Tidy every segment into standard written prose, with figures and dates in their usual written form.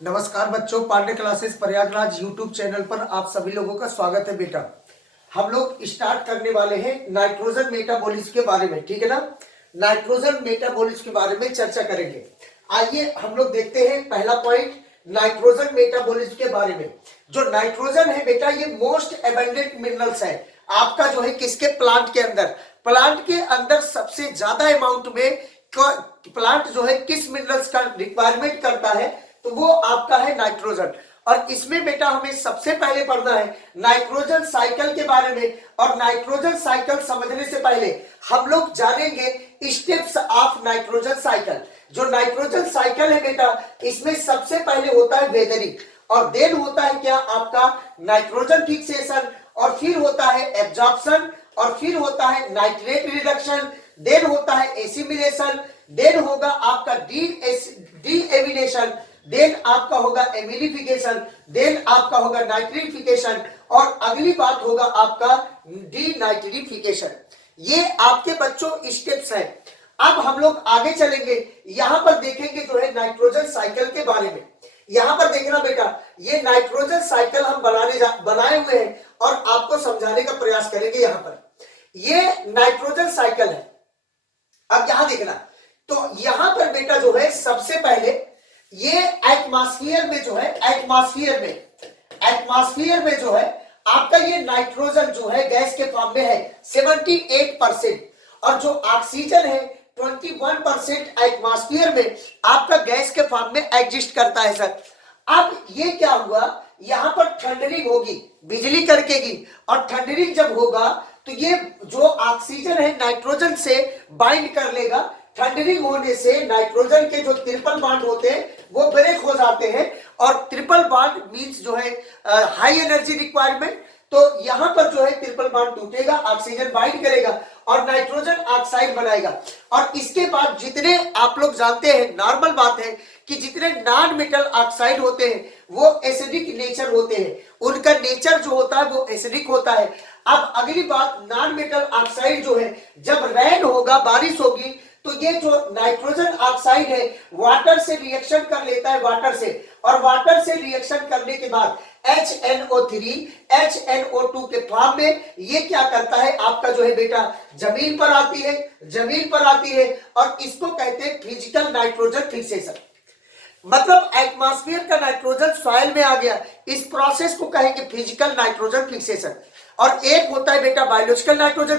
नमस्कार बच्चों, Pandey classes Prayagraj YouTube channel पर आप सभी लोगों का स्वागत है। बेटा हम लोग स्टार्ट करने वाले हैं नाइट्रोजन मेटाबॉलिज्म के बारे में, ठीक है ना। नाइट्रोजन मेटाबॉलिज्म के बारे में चर्चा करेंगे। आइए हम लोग देखते हैं पहला पॉइंट नाइट्रोजन मेटाबॉलिज्म के बारे में। जो नाइट्रोजन है बेटा, ये मोस्ट एबंडेंट मिनरल्स है आपका जो है किसके प्लांट के अंदर सबसे ज्यादा अमाउंट में प्लांट जो है किस मिनरल्स का रिक्वायरमेंट करता है, तो वो आपका है नाइट्रोजन। और इसमें बेटा हमें सबसे पहले पढ़ना है नाइट्रोजन साइकिल के बारे में। और नाइट्रोजन साइकिल समझने से पहले हम लोग जानेंगे स्टेप्स ऑफ नाइट्रोजन साइकिल। जो नाइट्रोजन साइकिल है बेटा, इसमें सबसे पहले होता है वेदरिंग, और देन होता है क्या आपका नाइट्रोजन फिक्सेशन, और फिर होता है एब्जॉर्प्शन, और फिर होता है नाइट्रेट रिडक्शन, देन होता है एसिमिलेशन, देन होगा आपका डी एविनेशन, देन आपका होगा एमिलिफिकेशन, देन आपका होगा नाइट्रिफिकेशन, और अगली बात होगा आपका डी नाइट्रिफिकेशन। ये आपके बच्चों स्टेप्स हैं। अब हम लोग आगे चलेंगे, यहां पर देखेंगे जो है नाइट्रोजन साइकिल के बारे में। यहां पर देखना बेटा, ये नाइट्रोजन साइकिल हम बनाए हुए हैं और आपको समझाने का प्रयास करेंगे। यहां पर ये नाइट्रोजन साइकिल है। अब यहां देखना, तो यहां पर बेटा जो है सबसे पहले ये एटमॉस्फेयर में जो है एटमॉस्फेयर में जो है आपका ये नाइट्रोजन जो है गैस के फॉर्म में है 78%, और जो ऑक्सीजन है 21% एटमॉस्फेयर में आपका गैस के फॉर्म में एग्जिस्ट करता है सर। अब ये क्या हुआ, यहां पर थंडरिंग होगी, बिजली कड़केगी, और थंडरिंग जब होगा तो ये जो ऑक्सीजन है नाइट्रोजन से बाइंड कर लेगा। थंडरिंग होने से नाइट्रोजन के जो ट्रिपल बॉन्ड होते हैं वो ब्रेक हो जाते हैं, और ट्रिपल बॉन्ड मींस जो है हाई एनर्जी रिक्वायरमेंट। तो यहां पर जो है ट्रिपल बॉन्ड टूटेगा, ऑक्सीजन बाइंड करेगा और नाइट्रोजन ऑक्साइड बनाएगा। और इसके बाद जितने आप लोग जानते हैं, नॉर्मल बात है कि जितने नॉन मेटल ऑक्साइड होते हैं वो एसिडिक नेचर होते हैं, उनका नेचर जो होता है वो एसिडिक होता है। अब अगली बात, नॉन मेटल ऑक्साइड जो है जब रेन होगा, बारिश होगी, तो ये जो नाइट्रोजन ऑक्साइड है वाटर से रिएक्शन कर लेता है, वाटर से, और वाटर से रिएक्शन करने के बाद HNO3 HNO2 के फॉर्म में ये क्या करता है आपका जो है बेटा जमीन पर आती है, और इसको कहते हैं फिजिकल नाइट्रोजन फिक्सेशन। मतलब एटमॉस्फेयर का नाइट्रोजन सॉइल में आ गया, इस प्रोसेस को कहेंगे फिजिकल नाइट्रोजन फिक्सेशन। और एक होता है बेटा बायोलॉजिकल नाइट्रोजन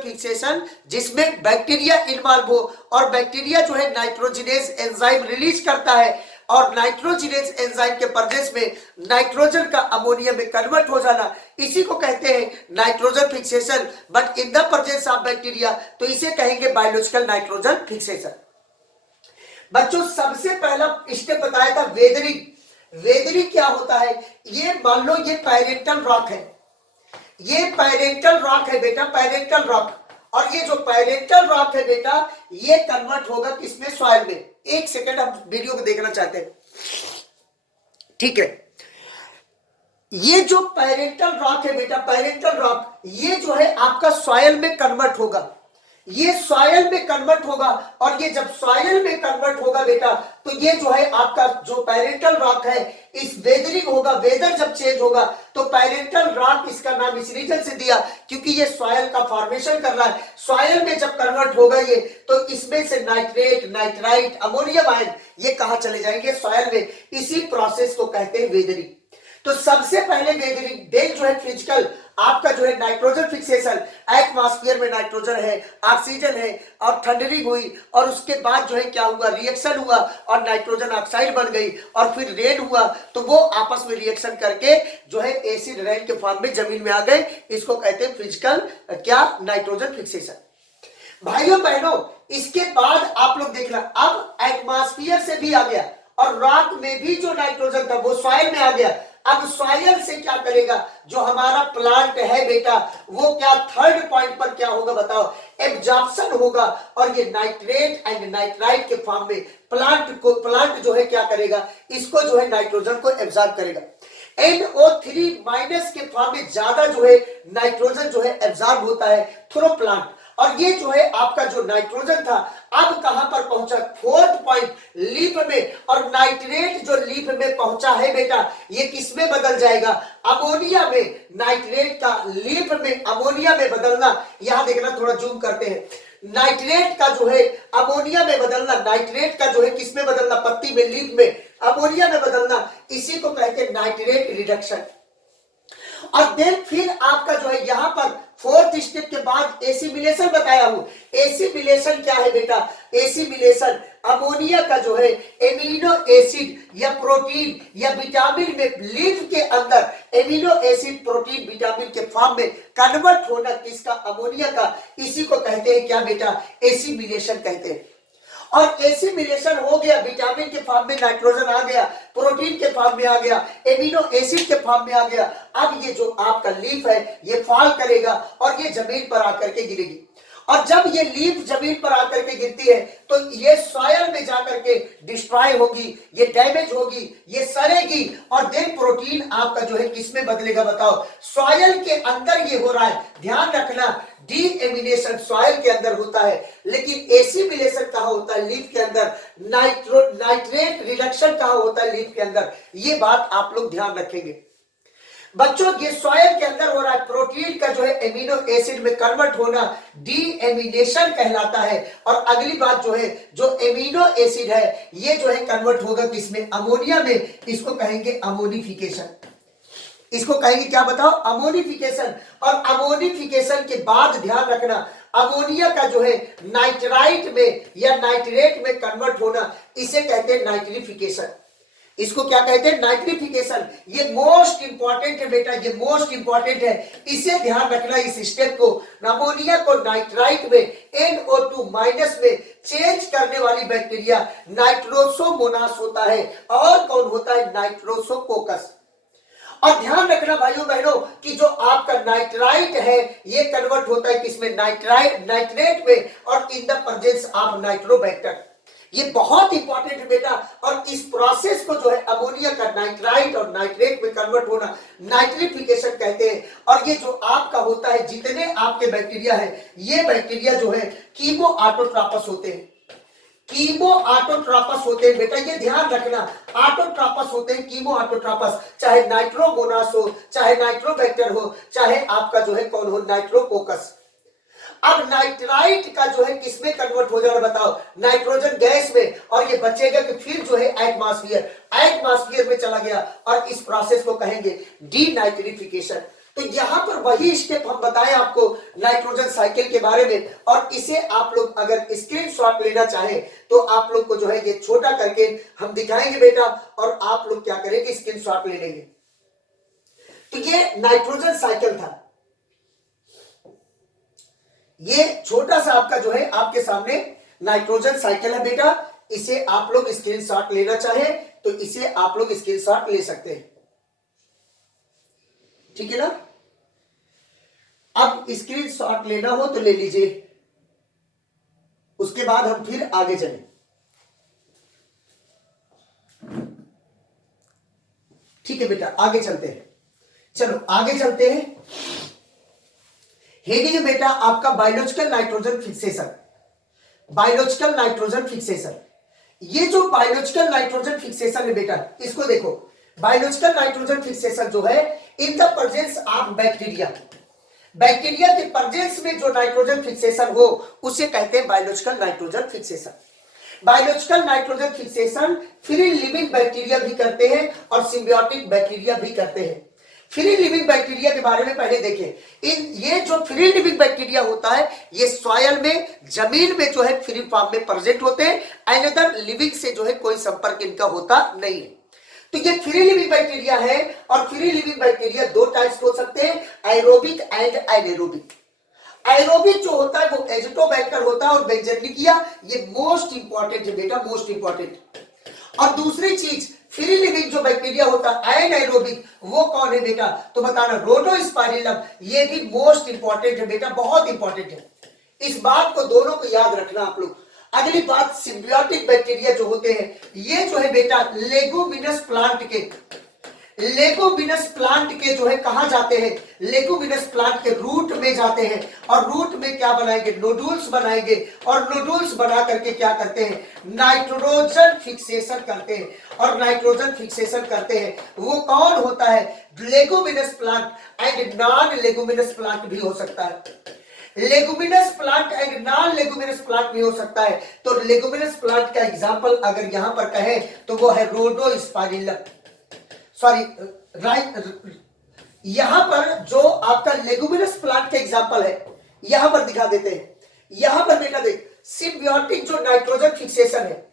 फिक्सेशन, जिसमें बैक्टीरिया इन्वॉल्व हो, और बैक्टीरिया जो है नाइट्रोजिनेज एंजाइम रिलीज करता है, और नाइट्रोजिनेज एंजाइम के प्रेजेंस में नाइट्रोजन का अमोनिया में कन्वर्ट हो जाना, इसी को कहते हैं nitrogen fixation. But in the presence of bacteria, तो इसे कहेंगे बायोलॉजिकल नाइट्रोजन फिक्सेशन। बच्चों सबसे पहला स्टेप बताया था वेदरिंग क्या होता है। ये मान लो ये पैरेंटल रॉक है, बेटा पैरेंटल रॉक, और ये जो पैरेंटल रॉक है बेटा ये कन्वर्ट होगा किसमें, सॉइल में। एक सेकंड हम वीडियो को देखना चाहते हैं, ठीक है। ये जो पैरेंटल रॉक है बेटा, पैरेंटल रॉक, ये जो है आपका सॉइल में कन्वर्ट होगा, ये सॉइल में कन्वर्ट होगा, और ये जब सॉइल में कन्वर्ट होगा बेटा, तो ये जो है आपका जो पैरेंटल रॉक है, इस वेदरिंग होगा, वेदर जब चेंज होगा तो पैरेंटल रॉक, इसका नाम इस रीजन से दिया क्योंकि ये सॉइल का फॉर्मेशन कर रहा है। सॉइल में जब कन्वर्ट होगा ये, तो इसमें से नाइट्रेट, नाइट्राइट, अमोनियम आयन ये कहां चले जाएंगे, सॉइल में। इसी प्रोसेस को कहते हैं वेदरिंग। तो सबसे पहले वेदरिंग, देन जो है फिजिकल आपका जो है नाइट्रोजन फिक्सेशन, एटमॉस्फेयर में नाइट्रोजन है, ऑक्सीजन है, और थंडरिंग हुई, और उसके बाद जो है क्या हुआ, रिएक्शन हुआ, और नाइट्रोजन ऑक्साइड बन गई, और फिर रेन हुआ, तो वो आपस में रिएक्शन करके जो है एसिड रेन के फॉर्म में जमीन में आ गए। इसको कहते हैं फिजिकल क्या, नाइट्रोजन फिक्सेशन। भाइयों बहनों, इसके बाद आप लोग देखना, अब एटमॉस्फेयर से भी आ गया, और रॉक में भी जो नाइट्रोजन था वो सॉइल में आ गया। अब सॉइल से क्या करेगा, जो हमारा प्लांट है बेटा, वो क्या थर्ड पॉइंट पर क्या होगा बताओ, एब्जॉर्प्शन होगा, और ये नाइट्रेट एंड नाइट्राइट के फॉर्म में प्लांट जो है क्या करेगा, इसको जो है नाइट्रोजन को एब्जॉर्ब करेगा। NO3 माइनस के फॉर्म में ज्यादा जो है नाइट्रोजन जो है एब्जॉर्ब होता है थ्रू प्लांट, और ये जो है आपका जो नाइट्रोजन था अब कहां पर पहुंचा, फोर्थ पॉइंट लीफ में, और नाइट्रेट जो लीफ में पहुंचा है बेटा ये किस में बदल जाएगा, अमोनिया में। नाइट्रेट का लीफ में अमोनिया में बदलना, यहां देखना थोड़ा जूम करते हैं, नाइट्रेट का जो है अमोनिया में बदलना, नाइट्रेट का जो है किस में बदलना, पत्ती में, लीफ में, अमोनिया में बदलना, इसी को कहते हैं नाइट्रेट रिडक्शन। और देन फिर आपका जो है यहां पर फोर्थ स्टेप के बाद एसिमिलेशन बताया हूं। एसिमिलेशन क्या है बेटा, एसिमिलेशन अमोनिया का जो है एमिनो एसिड या प्रोटीन या विटामिन में लीफ के अंदर एमिनो एसिड प्रोटीन विटामिन के फॉर्म में कन्वर्ट होना किसका, अमोनिया का, इसी को कहते हैं क्या बेटा, एसिमिलेशन कहते हैं। और एसिमिलेशन हो गया, विटामिन के फॉर्म में नाइट्रोजन आ गया, प्रोटीन के फॉर्म में आ गया, एमिनो एसिड के फॉर्म में आ गया। अब ये जो आपका लीफ है ये फॉल करेगा और ये जमीन पर आकर के गिरेगी। और जब ये लीफ जमीन पर आकर के गिरती है तो ये सॉयल में जाकर के डिस्ट्रॉय होगी, ये डैमेज होगी, ये सड़ेगी, और देन प्रोटीन आपका जो है किसमें बदलेगा बताओ, सॉयल के अंदर ये हो रहा है। ध्यान रखना, डीएमिनेशन सॉयल के अंदर होता है, लेकिन एसिमिलेशन कहां होता है, लीफ के अंदर। नाइट्रेट रिडक्शन कहां होता है, लीफ के अंदर। ये बात आप लोग ध्यान रखेंगे बच्चों। ये सॉयल के अंदर हो रहा है, प्रोटीन का जो है एमिनो एसिड में कन्वर्ट होना डीएमिनेशन कहलाता है। और अगली बात जो है, जो एमिनो एसिड है ये जो है कन्वर्ट होगा किसमें, अमोनिया में, इसको कहेंगे अमोनिफिकेशन। इसको कहेंगे क्या बताओ, अमोनिफिकेशन। और अमोनिफिकेशन के बाद ध्यान रखना, अमोनिया का जो है नाइट्राइट में या नाइट्रेट में कन्वर्ट होना, इसे कहते हैं नाइट्रिफिकेशन। इसको क्या कहते हैं, नाइट्रिफिकेशन। ये मोस्ट इंपॉर्टेंट है बेटा, ये मोस्ट इंपॉर्टेंट है, इसे ध्यान रखना इस स्टेप को। अमोनिया को नाइट्राइट में NO2 माइनस में चेंज करने वाली बैक्टीरिया नाइट्रोसोमोनास होता है, और कौन होता है, नाइट्रोसोकोकस। और ध्यान रखना भाइयों बहनों कि जो आपका नाइट्राइट है ये कन्वर्ट होता है किसमें, नाइट्रेट में, और in the presence of Nitrobacter. ये बहुत इंपॉर्टेंट है बेटा। और इस प्रोसेस को जो है अमोनिया का नाइट्राइट और नाइट्रेट में कन्वर्ट होना नाइट्रिफिकेशन कहते हैं। और ये जो आपका होता है, जितने आपके बैक्टीरिया है, ये बैक्टीरिया जो है कीमो ऑटोट्रॉपस होते हैं, कीमो ऑटोट्रॉपस होते हैं बेटा, ये ध्यान रखना, ऑटोट्रॉपस होते हैं, कीमो ऑटोट्रॉपस, चाहे नाइट्रोमोनास हो, चाहे नाइट्रोबैक्टर हो, चाहे आपका जो है कौन हो, नाइट्रोकोकस। अब नाइट्राइट का जो है किसमें कन्वर्ट हो जाएगा बताओ, नाइट्रोजन गैस में, और ये बचेगा कि फिर जो है एटमॉस्फेयर में चला गया, और इस प्रोसेस को कहेंगे डीनाइट्रिफिकेशन। तो यहां पर वही स्टेप हम बताएं आपको नाइट्रोजन साइकिल के बारे में, और इसे आप लोग अगर स्क्रीनशॉट लेना चाहें तो आप लोग को जो है ये छोटा करके हम दिखाएंगे बेटा, और आप लोग क्या करेंगे, स्क्रीनशॉट ले लेंगे। तो ये नाइट्रोजन साइकिल था, ये छोटा सा आपका जो है आपके सामने नाइट्रोजन साइकिल है बेटा। इसे आप लोग स्क्रीनशॉट लेना चाहे तो इसे आप लोग स्क्रीनशॉट ले सकते हैं, ठीक है ना। अब स्क्रीनशॉट लेना हो तो ले लीजिए, उसके बाद हम फिर आगे चलें। ठीक है बेटा, आगे चलते हैं, चलो आगे चलते हैं। हेडिंग बेटा आपका biological nitrogen fixation. Biological nitrogen fixation, ये जो बायोलॉजिकल नाइट्रोजन फिक्सेशन है बेटा, इसको देखो, बायोलॉजिकल नाइट्रोजन फिक्सेशन जो है in the presence of bacteria, bacteria के प्रेजेंस में जो नाइट्रोजन फिक्सेशन हो उसे कहते हैं biological nitrogen fixation. Biological nitrogen fixation free living bacteria भी करते हैं और सिम्बियोटिक बैक्टीरिया भी करते हैं। फ्री लिविंग बैक्टीरिया के बारे में पहले देखें। ये जो फ्री लिविंग बैक्टीरिया होता है ये सॉयल में, जमीन में जो है फ्री फॉर्म में प्रेजेंट होते हैं, अनदर लिविंग से जो है कोई संपर्क इनका होता नहीं है। तो ये फ्री लिविंग बैक्टीरिया है, और फ्री लिविंग बैक्टीरिया दो टाइप्स हो सकते हैं, एरोबिक एंड एनारोबिक। एरोबिक जो होता है वो एजिटोबैक्टर होता है, और बेंजनिकिया ये मोस्ट इंपॉर्टेंट है बेटा, मोस्ट इंपॉर्टेंट। और दूसरी चीज फ्री लिविंग जो बैक्टीरिया होता है एनारोबिक, वो कौन है बेटा, तो बताना, रोडोस्पाइरिलम, ये भी मोस्ट इंपॉर्टेंट है बेटा, बहुत इंपॉर्टेंट है। इस बात को दोनों को याद रखना आप लोग। अगली बात, सिम्बियोटिक बैक्टीरिया जो होते हैं ये जो है बेटा लेगुमिनस प्लांट के, लेगुमिनस प्लांट के जो है कहां जाते हैं, लेगुमिनस प्लांट के रूट में जाते हैं और रूट में क्या बनाएंगे, नोडुल्स बनाएंगे और नोडुल्स बना करके क्या करते हैं, नाइट्रोजन फिक्सेशन करते हैं और नाइट्रोजन फिक्सेशन करते हैं। वो कौन होता है, leguminous plant and non leguminous plant भी हो सकता है। Leguminous plant and non leguminous plant भी हो सकता है। तो लेगुमिनस प्लांट का एग्जांपल अगर यहां पर कहें तो वो है रोडोस्पाइरिलम, सॉरी यहां पर जो आपका लेगुमिनस प्लांट का एग्जांपल है यहां पर दिखा देते हैं। यहां पर बेटा देख, सिम्बियोटिक जो नाइट्रोजन फिक्सेशन है,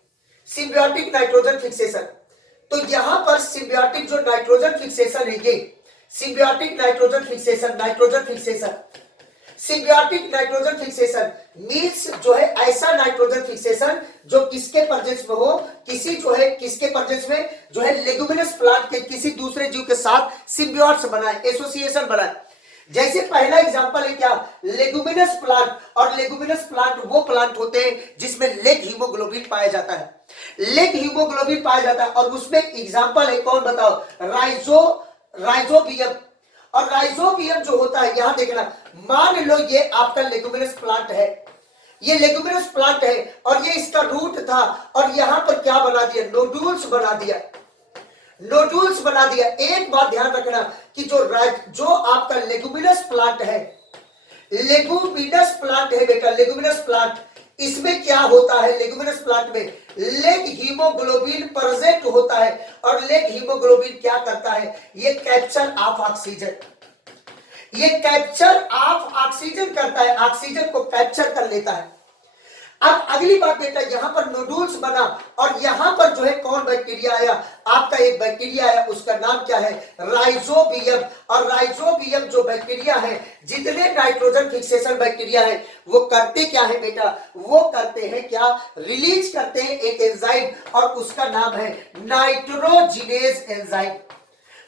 सिम्बियोटिक नाइट्रोजन फिक्सेशन, तो यहां पर सिम्बियोटिक जो नाइट्रोजन फिक्सेशन है, ये symbiotic nitrogen fixation, nitrogen fixation, symbiotic nitrogen fixation means जो है ऐसा नाइट्रोजन फिक्सेशन जो किसके प्रेजेंस में हो, किसी जो है किसके प्रेजेंस में, जो है लेगुमिनस प्लांट के किसी दूसरे जीव के साथ सिम्बियोट्स बनाए, एसोसिएशन बनाए। जैसे पहला एग्जांपल है क्या, लेगुमिनस प्लांट, और लेगुमिनस प्लांट वो प्लांट होते हैं जिसमें लेग हीमोग्लोबिन पाया जाता है, लेग हीमोग्लोबिन पाया जाता है। और उसमें एग्जांपल है कौन बताओ, राइजोबियम। और राइजोबियम जो होता है, यहां देखना, मान लो ये आपका लेगुमिनस प्लांट है, ये लेगुमिनस प्लांट है और ये इसका रूट था और यहां पर क्या बना दिया, नोडुल्स बना दिया, नोडुल्स बना दिया। एक बात ध्यान रखना कि जो आपका लेगुमिनस प्लांट है, लेगुमिनस प्लांट है बेटा, लेगुमिनस प्लांट, इसमें क्या होता है, लेगुमिनस प्लांट में लेग हीमोग्लोबिन प्रेजेंट होता है और लेग हीमोग्लोबिन क्या करता है, ये कैप्चर ऑफ ऑक्सीजन, ये कैप्चर ऑफ ऑक्सीजन करता है, ऑक्सीजन को कैप्चर कर लेता है। अब अगली बात बेटा, यहां पर नोडुल्स बना और यहां पर जो है कौन बैक्टीरिया आया, आपका एक बैक्टीरिया आया, उसका नाम क्या है, राइजोबियम। और राइजोबियम जो बैक्टीरिया है, जितने नाइट्रोजन फिक्सेशन बैक्टीरिया है, वो करते क्या है बेटा, वो करते हैं क्या, रिलीज करते हैं एक एंजाइम और उसका नाम है नाइट्रोजिनेज एंजाइम।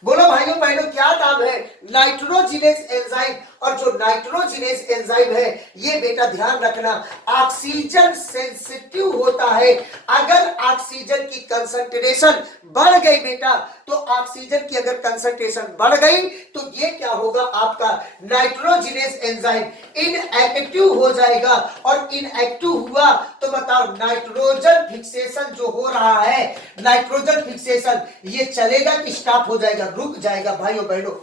बोलो भाइयों बहनों क्या नाम है, नाइट्रोजिनेज एंजाइम। और जो नाइट्रोजिनेज एंजाइम है, ये बेटा ध्यान रखना ऑक्सीजन सेंसिटिव होता है। अगर ऑक्सीजन की कंसंट्रेशन बढ़ गई बेटा, तो ऑक्सीजन की अगर कंसंट्रेशन बढ़ गई तो ये क्या होगा, आपका नाइट्रोजिनेज एंजाइम इनएक्टिव हो जाएगा। और इनएक्टिव हुआ तो बताओ नाइट्रोजन फिक्सेशन जो हो रहा है, नाइट्रोजन फिक्सेशन ये चलेगा कि स्टॉप हो जाएगा, रुक जाएगा। भाइयों बहनों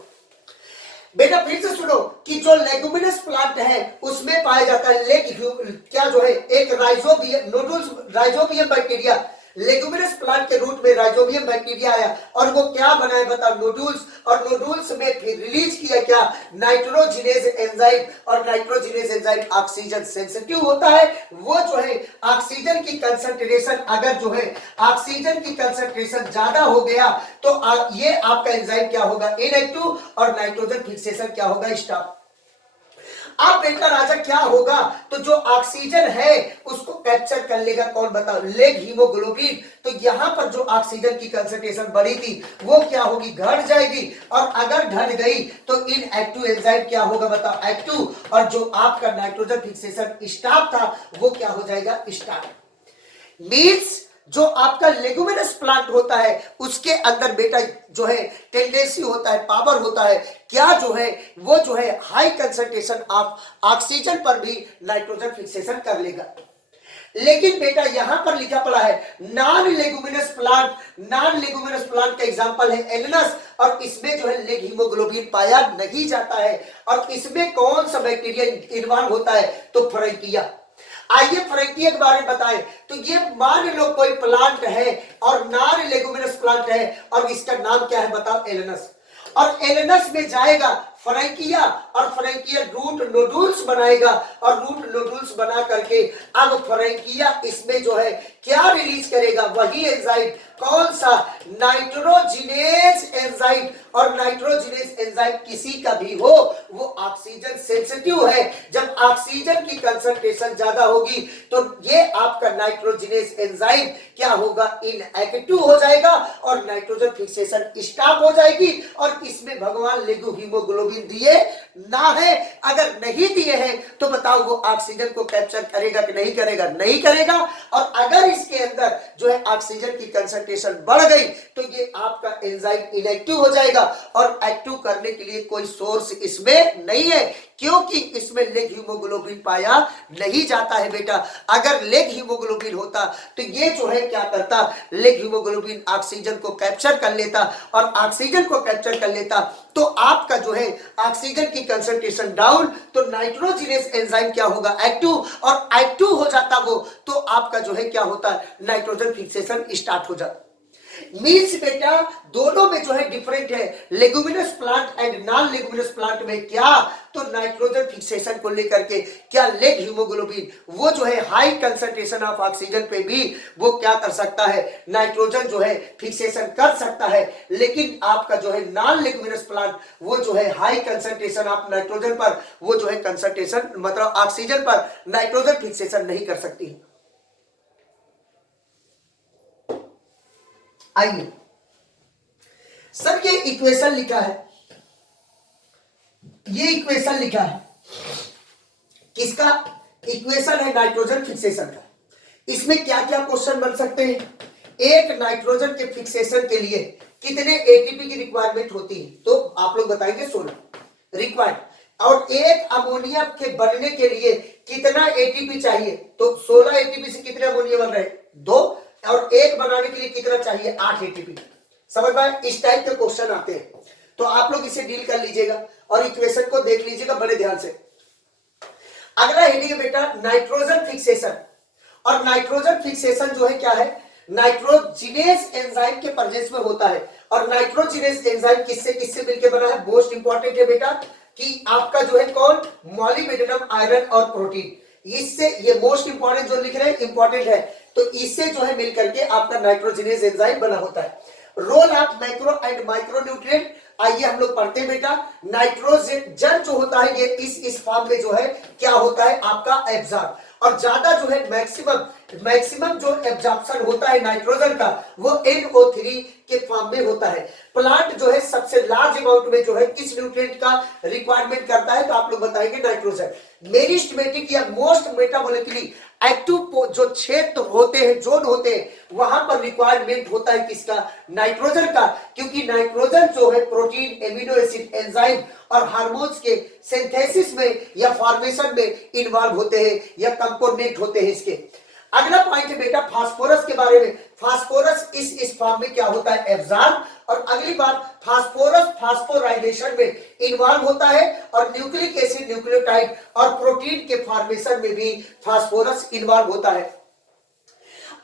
बेटा फिर से सुनो कि जो लेगुमिनस प्लांट है उसमें पाया जाता है क्या जो है, एक rhizobium, nodules, rhizobium bacteria, leguminous plant के रूट में राइजोबियम बैक्टीरिया आया और वो क्या बनाए बताओ, नोडुल्स। और नोडुल्स में फिर रिलीज किया क्या, नाइट्रोजिनेज एंजाइम। और नाइट्रोजिनेज एंजाइम ऑक्सीजन सेंसिटिव होता है। वो जो है ऑक्सीजन की कंसंट्रेशन, अगर जो है ऑक्सीजन की कंसंट्रेशन ज्यादा हो गया तो ये आपका एंजाइम क्या होगा, इनएक्टिव, और नाइट्रोजन फिक्सेशन क्या होगा, स्टॉप। अब बेटा राजा क्या होगा, तो जो ऑक्सीजन है उसको कैप्चर कर लेगा कौन बताओ, लेग हीमोग्लोबिन। तो यहां पर जो ऑक्सीजन की कंसंट्रेशन बढ़ी थी वो क्या होगी, घट जाएगी। और अगर घट गई तो इनएक्टिव एंजाइम क्या होगा बताओ, एक्टिव। और जो आपका नाइट्रोजन फिक्सेशन स्टॉप था वो क्या हो जाएगा, स्टॉप। मींस जो आपका लेगुमिनस प्लांट होता है उसके अंदर बेटा जो है टेंडेंसी होता है, पावर होता है क्या, जो है वो जो है हाई कंसंट्रेशन ऑफ ऑक्सीजन पर भी नाइट्रोजन फिक्सेशन कर लेगा। लेकिन बेटा यहां पर लिखा पड़ा है non leguminous plant, non leguminous plant का एग्जांपल है एलिनस। और इसमें जो है लेग हीमोग्लोबिन पाया नहीं जाता है। और इसमें कौन सा बैक्टीरिया इन्वॉल्व होता है, तो फ्रैंकिया। आइए फ्रैंकिया के बारे में बताएं। तो ये मान लो कोई प्लांट है और नॉन लेगुमिनस प्लांट है और इसका नाम क्या है बताओ, एलिनस। और एलिनस में जाएगा फ्रैंकिया और फ्रैंकिया रूट नोडुल्स बनाएगा और रूट नोडुल्स बना करके अब फ्रैंकिया इसमें जो है क्या रिलीज करेगा, वही एंजाइम, कौन सा, नाइट्रोजिनेज एंजाइम। और नाइट्रोजिनेज एंजाइम किसी का भी हो वो ऑक्सीजन सेंसिटिव है। जब ऑक्सीजन की कंसंट्रेशन ज्यादा होगी तो ये आपका नाइट्रोजिनेज एंजाइम क्या होगा, इनएक्टिव हो जाएगा और नाइट्रोजन फिक्सेशन स्टॉप हो जाएगी। और इसमें भगवान लेगु हीमोग्लोबिन दिए ना है, अगर नहीं दिए हैं तो बताओ वो ऑक्सीजन को कैप्चर करेगा कि नहीं करेगा, नहीं करेगा। और अगर इसके अंदर जो है है ऑक्सीजन की कंसंट्रेशन बढ़ गई तो ये आपका एंजाइम इनएक्टिव हो जाएगा और एक्टिव करने के लिए कोई सोर्स इसमें नहीं है, क्योंकि इसमें लेग हीमोग्लोबिन पाया नहीं जाता है बेटा। अगर लेग हीमोग्लोबिन होता तो ये जो है क्या करता, लेग हीमोग्लोबिन ऑक्सीजन को कैप्चर कर लेता और ऑक्सीजन को कैप्चर कर लेता तो आपका जो है ऑक्सीजन की कंसंट्रेशन डाउन, तो नाइट्रोजिनेस एंजाइम क्या होगा, एक्टिव, और एक्टिव हो जाता वो तो आपका जो है क्या होता, नाइट्रोजन फिक्सेशन स्टार्ट हो जाता। मीन्स बेटा दोनों में जो है डिफरेंट है, leguminous plant and non leguminous plant में क्या, तो नाइट्रोजन फिक्सेशन को लेकर के क्या लेग हीमोग्लोबिन वो जो है हाई कंसंट्रेशन ऑफ ऑक्सीजन पे भी वो क्या कर सकता है, नाइट्रोजन जो है फिक्सेशन कर सकता है, लेकिन आपका जो है नॉन लेगुमिनस प्लांट वो जो है हाई कंसंट्रेशन ऑफ नाइट्रोजन पर वो जो है कंसंट्रेशन मतलब ऑक्सीजन पर नाइट्रोजन फिक्सेशन नहीं कर सकती। आइए सर ये इक्वेशन लिखा है, ये इक्वेशन लिखा है किसका, इक्वेशन है नाइट्रोजन फिक्सेशन का। इसमें क्या क्या क्वेश्चन बन सकते हैं, एक नाइट्रोजन के फिक्सेशन के लिए कितने एटीपी की रिक्वायरमेंट होती है, तो आप लोग बताएंगे 16 रिक्वायर्ड, और एक अमोनिया के बनने के लिए कितना एटीपी चाहिए, तो 16 एटीपी से कितने अमोनिया बन रहे हैं, 2, और एक बनाने के लिए कितना चाहिए, 8 एटीपी। समझ पाए, इस टाइप के क्वेश्चन आते हैं तो आप लोग इसे डील कर लीजिएगा और इक्वेशन को देख लीजिएगा बड़े ध्यान से। अगला हेडिंग है बेटा नाइट्रोजन फिक्सेशन, और नाइट्रोजन फिक्सेशन जो है क्या है, नाइट्रोजिनेस एंजाइम के प्रेजेंस में होता है, और नाइट्रोजिनेस एंजाइम किससे किससे मिलकर बना है, मोस्ट इंपॉर्टेंट है बेटा कि आपका जो है कौन, मॉलिब्डेनम, आयरन और प्रोटीन, इससे ये मोस्ट इंपॉर्टेंट जो लिख रहे हैं इंपॉर्टेंट है, तो इससे जो है मिलकर के आपका नाइट्रोजिनेस एंजाइम बना होता है। Role of macro and micro nutrient, आइए हम लोग पढ़ते हैं बेटा। नाइट्रोजन जो होता है ये इस फॉर्म में जो है क्या होता है आपका एब्जॉर्ब, और ज्यादा जो है मैक्सिमम जो एब्जॉर्प्शन होता है नाइट्रोजन का वो NO3 के फॉर्म में होता है। प्लांट जो है सबसे लार्ज अमाउंट में जो है किस न्यूट्रिएंट का रिक्वायरमेंट करता है, तो आप लोग बताएंगे नाइट्रोजन। मेरिस्टेमेटिक या मोस्ट मेटाबॉलिकली एक्टिव जो क्षेत्र होते हैं, जोन होते हैं, वहां पर रिक्वायरमेंट होता है किसका, नाइट्रोजन का, क्योंकि नाइट्रोजन जो है प्रोटीन, एमिनो एसिड, एंजाइम और हार्मोन्स के सिंथेसिस में या फॉर्मेशन में इन्वॉल्व होते हैं या कंपोनेंट होते हैं इसके। अगला पॉइंट है बेटा फास्फोरस के बारे में। फास्फोरस इस फॉर्म में क्या होता है, एब्जॉर्ब, और अगली बात फास्फोरस फास्फोराइलेशन में इन्वॉल्व होता है, और न्यूक्लिक एसिड, न्यूक्लियोटाइड और प्रोटीन के फॉर्मेशन में भी फास्फोरस इन्वॉल्व होता है।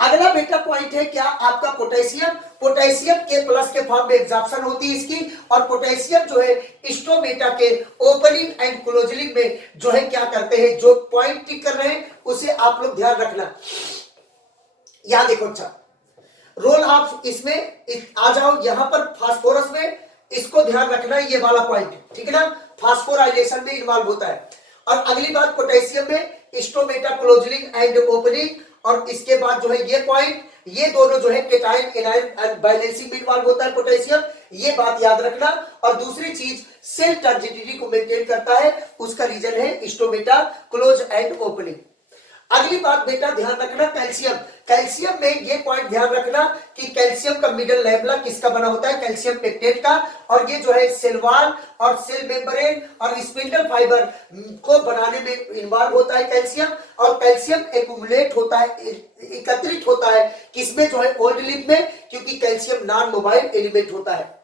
अगला बेटा पॉइंट है क्या आपका पोटेशियम, पोटेशियम के प्लस के फॉर्म में एब्जॉर्प्शन होती है इसकी, और पोटेशियम जो है स्टोमेटा के ओपनिंग एंड क्लोजिंग में जो है क्या करते हैं, जो पॉइंट टिक कर रहे हैं उसे आप लोग ध्यान रखना। यहां देखो, अच्छा रोल ऑफ इसमें आ जाओ, यहां पर फास्फोरस में इसको ध्यान रखना, ये वाला पॉइंट, ठीक है ना, फास्फोराइलेशन में इन्वॉल्व होता है। और अगली बात पोटेशियम में स्टोमेटा क्लोजिंग एंड ओपनिंग, और इसके बाद जो है ये पॉइंट, ये दोनों जो है केटाइन, एनाइन एंड बैलेंसिंग में इन्वॉल्व होता है पोटेशियम, ये बात याद रखना। और दूसरी चीज सेल टर्जिडिटी को मेंटेन करता है, उसका रीजन है स्टोमेटा क्लोज एंड ओपनिंग। अगली बात बेटा ध्यान रखना कैल्शियम, कैल्शियम में ये पॉइंट ध्यान रखना कि कैल्शियम का मिडल लैमेला किसका बना होता है, कैल्शियम पेक्टेट का, और ये जो है सेल वॉल और सेल मेम्ब्रेन और स्पिंडल फाइबर को बनाने में इन्वॉल्व होता है कैल्शियम, और कैल्शियम एक्युमुलेट होता है, एकत्रित होता है किसमें, जो है ओल्ड लिप में, क्योंकि कैल्शियम नॉन मोबाइल एलिमेंट होता है।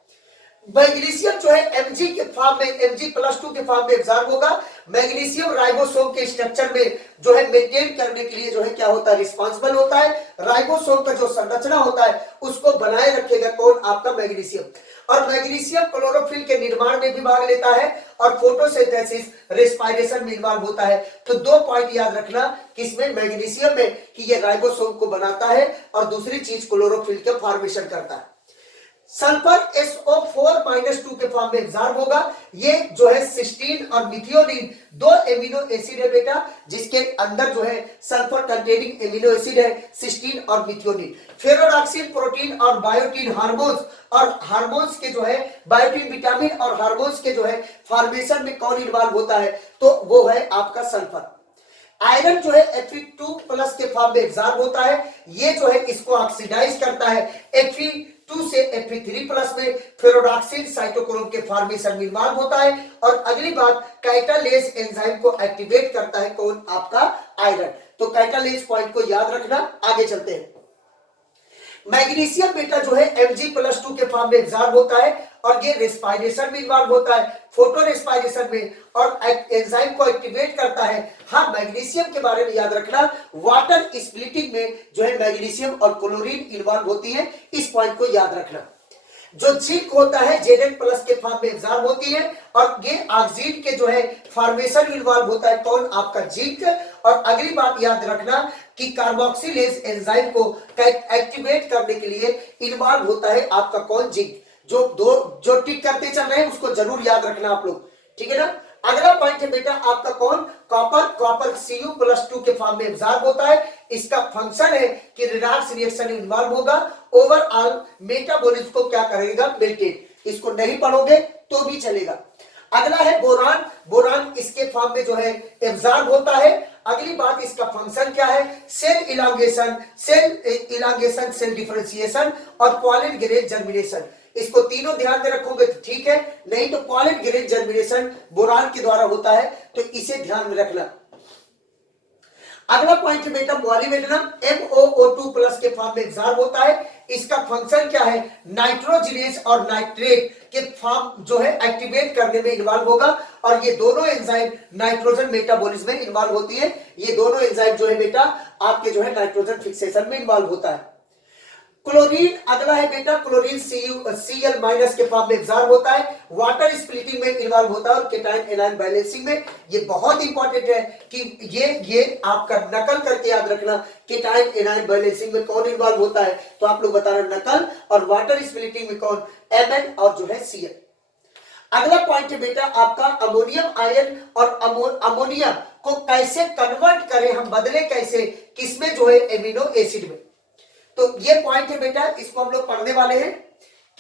मैग्नीशियम जो है Mg के फॉर्म में, Mg+2 के फॉर्म में एब्जॉर्ब होगा। मैग्नीशियम राइबोसोम के स्ट्रक्चर में जो है मेंटेन करने के लिए जो है क्या होता है, रिस्पांसिबल होता है। राइबोसोम का जो संरचना होता है उसको बनाए रखेगा कौन, आपका मैग्नीशियम। और मैग्नीशियम क्लोरोफिल के निर्माण में भी भाग लेता है और फोटोसिंथेसिस, रेस्पिरेशन में इन्वॉल्व होता है। तो 2 पॉइंट याद रखना किसमें, मैग्नीशियम में, कि ये राइबोसोम को बनाता है, और दूसरी चीज क्लोरोफिल का फॉर्मेशन करता है। सल्फर SO4-2 के फॉर्म में एब्जॉर्ब होगा। ये जो है सिस्टीन और मिथियोनिन 2 एमिनो एसिड है बेटा, जिसके अंदर जो है सल्फर कंटेनिंग एमिनो एसिड है, सिस्टीन और मिथियोनिन। फेरोडॉक्सिन प्रोटीन और बायोटिन हार्मोन्स, और हार्मोन्स के जो है बायोटिन विटामिन और हार्मोन्स के जो है फॉर्मेशन में कौन इन्वॉल्व होता है, तो वो है आपका सल्फर। आयरन जो है Fe2 प्लस के फॉर्म में एब्जॉर्ब होता है, ये जो है इसको ऑक्सीडाइज करता है Fe2 से Fe3 प्लस में, फेरोडॉक्सिल साइटोक्रोम के फॉर्मेशन में इन्वॉल्व होता है। और अगली बात, कैटालेज एंजाइम को एक्टिवेट करता है कौन? आपका आयरन। तो कैटालेज पॉइंट को याद रखना। आगे चलते हैं। मैग्नीशियम बेटा जो है Mg+2 के फॉर्म में एब्जॉर्ब होता है और ये रेस्पिरेशन में इन्वॉल्व होता है, फोटो रेस्पिरेशन में, और एंजाइम को एक्टिवेट करता है। हाँ, मैग्नीशियम के बारे में याद रखना, वाटर स्प्लिटिंग में जो है मैग्नीशियम और क्लोरीन इन्वॉल्व होती है, इस पॉइंट को याद रखना। जो जिंक होता है Zn प्लस के फॉर्म में एब्जॉर्ब होती है और ये ऑक्सीजन के जो है फॉर्मेशन में इन्वॉल्व होता है कौन? आपका जिंक। और अगली बात याद रखना कि कार्बोक्सिलेज एंजाइम को एक्टिवेट करने के लिए इन्वॉल्व होता है आपका कौन? जिंक। जो टिक करते चल रहे हैं उसको जरूर याद रखना आप लोग, ठीक है ना। अगला पॉइंट है बेटा आपका कौन? कॉपर। कॉपर Cu+2 के फॉर्म में एब्जॉर्ब होता है, इसका फंक्शन है कि रिडॉक्स रिएक्शन में इन्वॉल्व होगा, ओवरऑल मेटाबॉलिज्म को क्या करेगा? मेंटेन। इसको नहीं पढ़ोगे तो भी चलेगा। अगला है बोरान। बोरान इसके फॉर्म में जो है एब्जॉर्ब होता है। अगली बात, इसका फंक्शन क्या है? सेल इलांगेशन, सेल डिफरेंशिएशन और पॉलिन ग्रेन जर्मिनेशन। इसको तीनों ध्यान में रखोगे तो ठीक है, नहीं तो पॉलिन ग्रेन जर्मिनेशन बोरान के द्वारा होता है, तो इसे ध्यान में रखना। अगला पॉइंट है बेटा मॉलिबेडनम। MoO2 प्लस के फॉर्म में एब्जॉर्ब होता है, इसका फंक्शन क्या है? नाइट्रोजिनेज और नाइट्रेट के फॉर्म जो है एक्टिवेट करने में इन्वॉल्व होगा, और ये दोनों एंजाइम नाइट्रोजन मेटाबॉलिज्म में इन्वॉल्व होती है। ये दोनों एंजाइम जो है बेटा आपके जो है नाइट्रोजन फिक्सेशन में इन्वॉल्व होता है। क्लोरीन अगला है बेटा, क्लोरीन Cl- के फॉर्म में एब्जॉर्ब होता है, वाटर स्प्लिटिंग में इन्वॉल्व होता है और केटाइन एनायन बैलेंसिंग में। ये बहुत इंपॉर्टेंट है कि ये आपका नकल करके याद रखना, केटाइन एनायन बैलेंसिंग में कौन इन्वॉल्व होता है, तो आप लोग बताना नकल, और वाटर स्प्लिटिंग में कौन? Mn और जो है Cl। अगला पॉइंट है बेटा आपका अमोनियम आयन और अमोनिया को कैसे कन्वर्ट करें हम, बदले कैसे, किसमें? जो है एमिनो एसिड में। तो ये पॉइंट है बेटा, इसको हम लोग पढ़ने वाले हैं।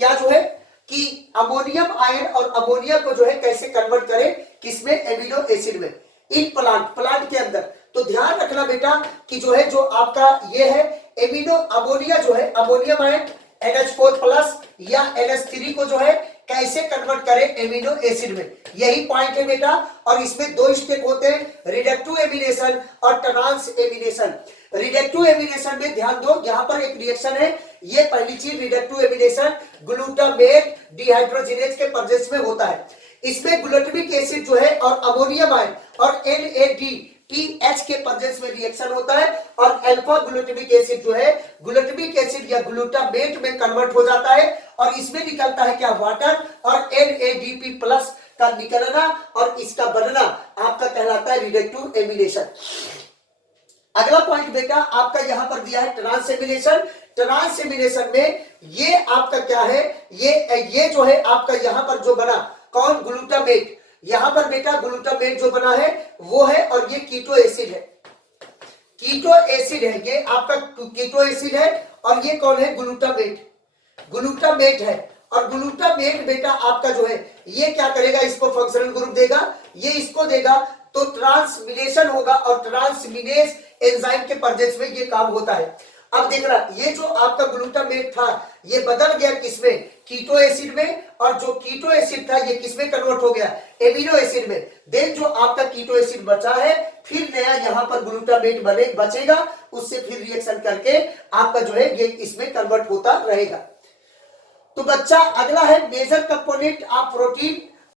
क्या जो है कि अमोनियम आयन और अमोनिया को जो है कैसे कन्वर्ट करें, किसमें? एमिनो एसिड में, इन प्लांट के अंदर। तो ध्यान रखना बेटा कि जो है जो आपका ये है एमिनो अमोनिया जो है अमोनियम आयन NH4 प्लस या NH3 को जो है कैसे कन्वर्ट करें एमिनो एसिड में, यही पॉइंट है बेटा। और इसमें दो स्टेप होते हैं, रिडक्टिव एमिनेशन और ट्रांस एमिनेशन। रिडक्टिव एमिनेशन में ध्यान दो, यहां पर एक रिएक्शन है, ये पहली चीज रिडक्टिव एमिनेशन ग्लूटामेट डिहाइड्रोजिनेज के प्रेजेंस में होता है। इसमें ग्लूटामिक एसिड जो है और अमोनियम आयन और NADPH के प्रेजेंस में रिएक्शन होता है, और अल्फा ग्लूटामिक एसिड जो है ग्लूटामिक एसिड या ग्लूटामेट में कन्वर्ट हो जाता है, और इसमें निकलता है क्या? वाटर, और NADP प्लस का निकलना और इसका बनना आपका कहलाता है रिडक्टिव एमिनेशन। अगला पॉइंट बेटा आपका यहां पर दिया है ट्रांस एमिनेशन। ट्रांस एमिनेशन में ये आपका क्या है? ये जो है आपका यहां पर जो बना कौन? ग्लूटामेट। यहां पर बेटा ग्लूटामेट जो बना है वो है, और ये कीटो एसिड है, कीटो एसिड है, ये आपका कीटो एसिड है, और ये कौन है? ग्लूटामेट है। और ग्लूटामेट बेटा आपका जो है ये क्या करेगा? इसको फंक्शनल ग्रुप देगा, ये इसको देगा, तो ट्रांसमिनेशन होगा, और ट्रांसमिनेज एंजाइम के प्रेजेंस में ये काम होता है। अब देखना, ये जो आपका ग्लूटामेट था ये बदल गया किसमें? कीटो एसिड में, और जो कीटो एसिड था ये किसमें कन्वर्ट हो गया? एमिनो एसिड में। देन जो आपका कीटो एसिड बचा है, फिर नया यहां पर ग्लूटामेट बचेगा, उससे फिर रिएक्शन करके आपका जो है ये इसमें कन्वर्ट होता रहेगा। तो बच्चा अगला है मेजर कंपोनेंट ऑफ प्रोटीन।